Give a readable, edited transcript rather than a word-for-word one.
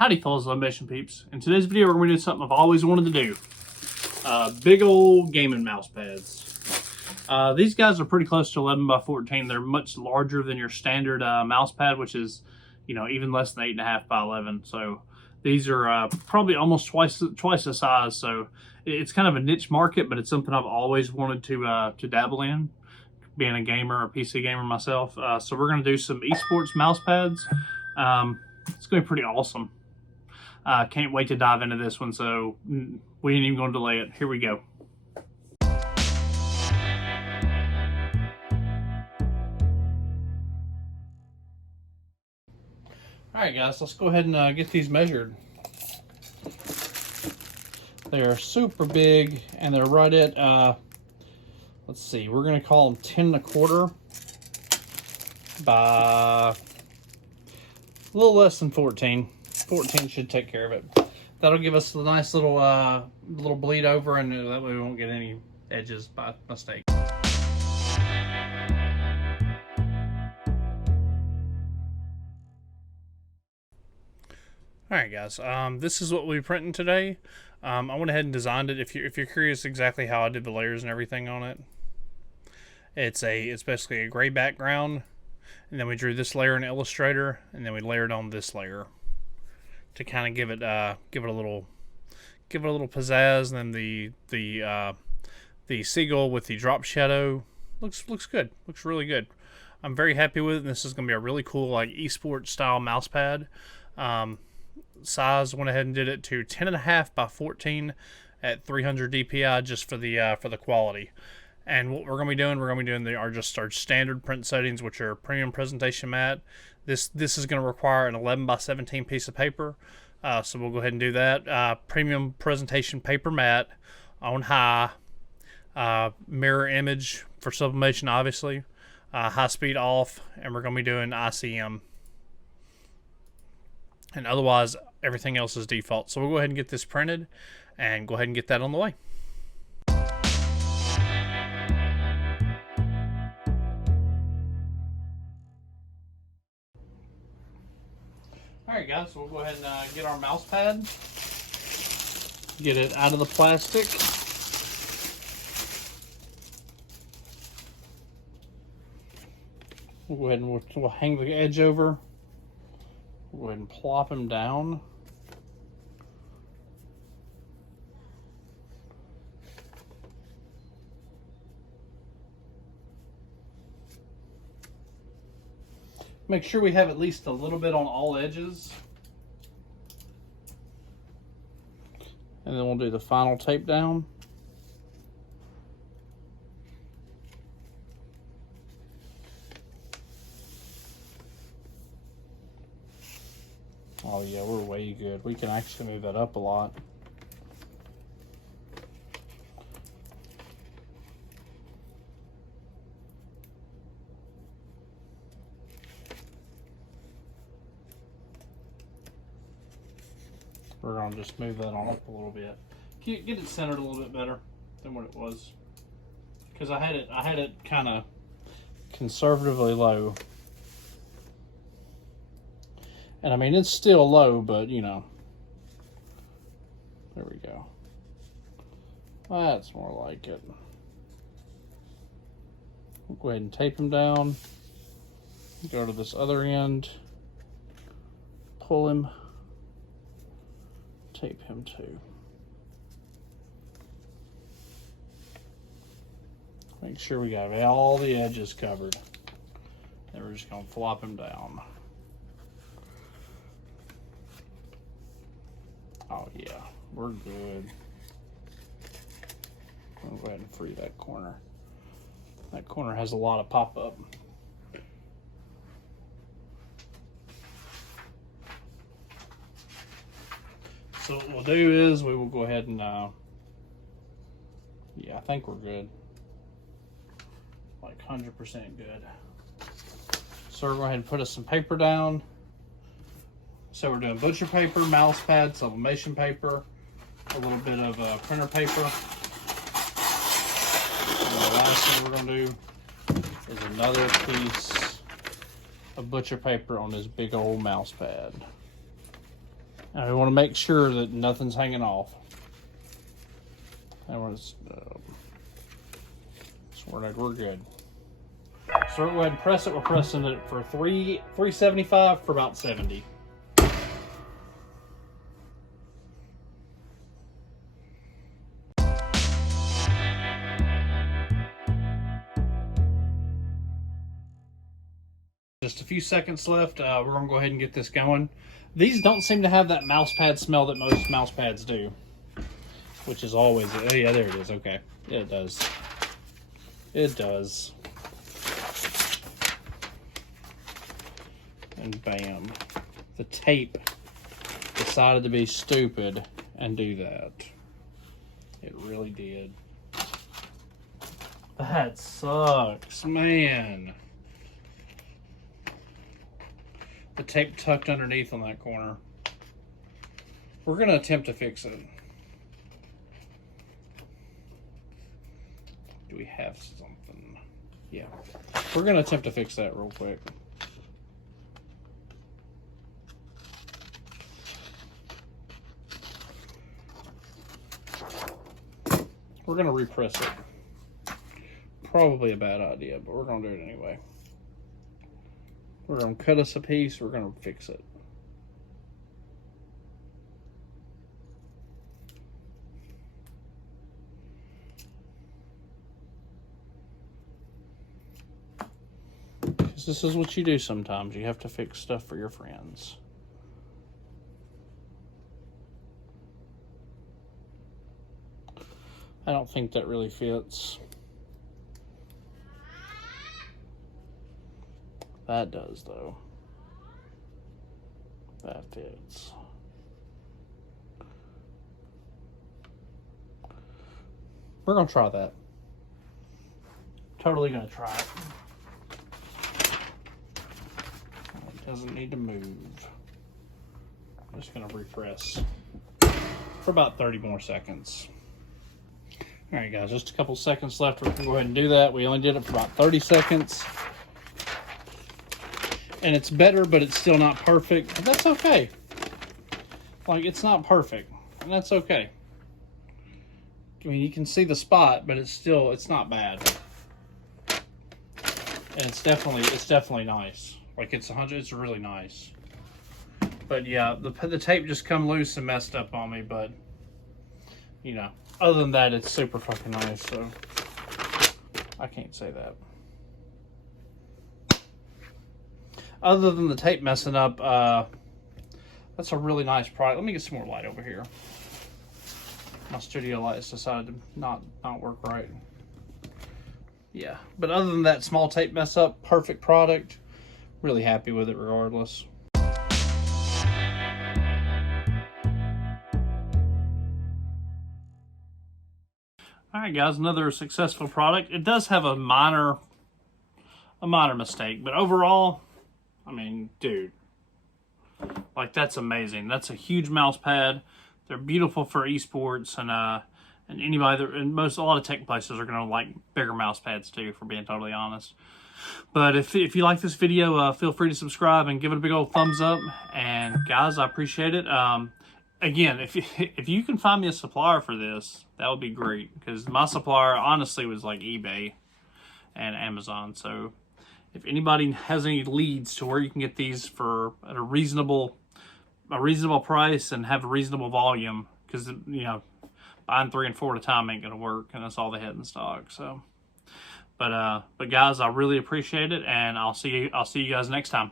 Howdy fellas, Sublimation peeps. In today's video we're going to do something I've always wanted to do. Big old gaming mouse pads. These guys are pretty close to 11 by 14. They're much larger than your standard mouse pad, which is, you know, even less than 8.5 by 11. So these are probably almost twice the size. So it's kind of a niche market, but it's something I've always wanted to dabble in, being a gamer, a PC gamer myself. So we're going to do some esports mouse pads. It's going to be pretty awesome. Can't wait to dive into this one, so we ain't even going to delay it. Here we go. Alright guys, let's go ahead and get these measured. They are super big, and they're right at, let's see, we're going to call them 10 1/4 by a little less than 14. 14 should take care of it. That'll give us a nice little little bleed over, and that way we won't get any edges by mistake. Alright guys, this is what we're printing today. I went ahead and designed it. If you're curious exactly how I did the layers and everything on it, it's basically a gray background, and then we drew this layer in Illustrator, and then we layered on this layer to kind of give it a little pizzazz. And then the seagull with the drop shadow looks good. Looks really good. I'm very happy with it. And this is going to be a really cool like esports style mouse pad. Size, went ahead and did it to 10.5 by 14 at 300 DPI just for the quality. And what we're going to be doing, our standard print settings, which are premium presentation matte. This is going to require an 11 by 17 piece of paper, so we'll go ahead and do that. Premium presentation paper matte on high, mirror image for sublimation, obviously, high speed off, and we're going to be doing ICM. And otherwise, everything else is default. So we'll go ahead and get this printed, and go ahead and get that on the way. Alright guys, so we'll go ahead and get our mouse pad, get it out of the plastic. We'll go ahead and we'll hang the edge over. We'll go ahead and plop him down. Make sure we have at least a little bit on all edges. And then we'll do the final tape down. Oh yeah, we're way good. We can actually move that up a lot. We're gonna just move that on up a little bit. Get it centered a little bit better than what it was, because I had it kind of conservatively low. And I mean, it's still low, but you know, there we go. That's more like it. We'll go ahead and tape him down. Go to this other end, pull him, tape him too. Make sure we got all the edges covered. Then we're just gonna flop him down. Oh yeah, we're good. I'll go ahead and free that corner. That corner has a lot of pop-up. So what we'll do is we will go ahead and, yeah, I think we're good. Like 100% good. So we're going to go ahead and put us some paper down. So we're doing butcher paper, mouse pad, sublimation paper, a little bit of printer paper. And the last thing we're going to do is another piece of butcher paper on this big old mouse pad. And we want to make sure that nothing's hanging off. And we're good. So we'll go ahead and press it. We're pressing it for 375 for about 70. Just a few seconds left. We're going to go ahead and get this going. These don't seem to have that mouse pad smell that most mouse pads do, which is always, oh yeah, there it is. Okay, it does. It does. And bam, the tape decided to be stupid and do that. It really did. That sucks, man. The tape tucked underneath on that corner. We're gonna attempt to fix it. Do we have something? Yeah. We're gonna attempt to fix that real quick. We're gonna repress it. Probably a bad idea, but we're gonna do it anyway. We're gonna cut us a piece, we're gonna fix it. Because this is what you do sometimes. You have to fix stuff for your friends. I don't think that really fits. That does, though. That fits. We're gonna try that. Totally gonna try it. It doesn't need to move. I'm just gonna repress for about 30 more seconds. All right, guys, just a couple seconds left. We can go ahead and do that. We only did it for about 30 seconds. And it's better, but it's still not perfect. But that's okay. Like, it's not perfect, and that's okay. I mean, you can see the spot, but it's not bad. And it's definitely nice. Like, it's really nice. But yeah, the tape just come loose and messed up on me, but you know, other than that, it's super fucking nice, so I can't say that. Other than the tape messing up, that's a really nice product. Let me get some more light over here. My studio lights decided to not work right. Yeah, but other than that small tape mess up, perfect product. Really happy with it regardless. Alright guys, another successful product. It does have a minor mistake, but overall, I mean, dude, like, that's amazing. That's a huge mouse pad. They're beautiful for esports, and anybody that, and a lot of tech places are gonna like bigger mouse pads too, for being totally honest. But if you like this video, feel free to subscribe and give it a big old thumbs up. And guys, I appreciate it. Again, if you can find me a supplier for this, that would be great, because my supplier honestly was like eBay and Amazon. So if anybody has any leads to where you can get these for at a reasonable price and have a reasonable volume, because you know, buying 3 and 4 at a time ain't gonna work, and that's all they had in stock. So, but guys, I really appreciate it, and I'll see you guys next time.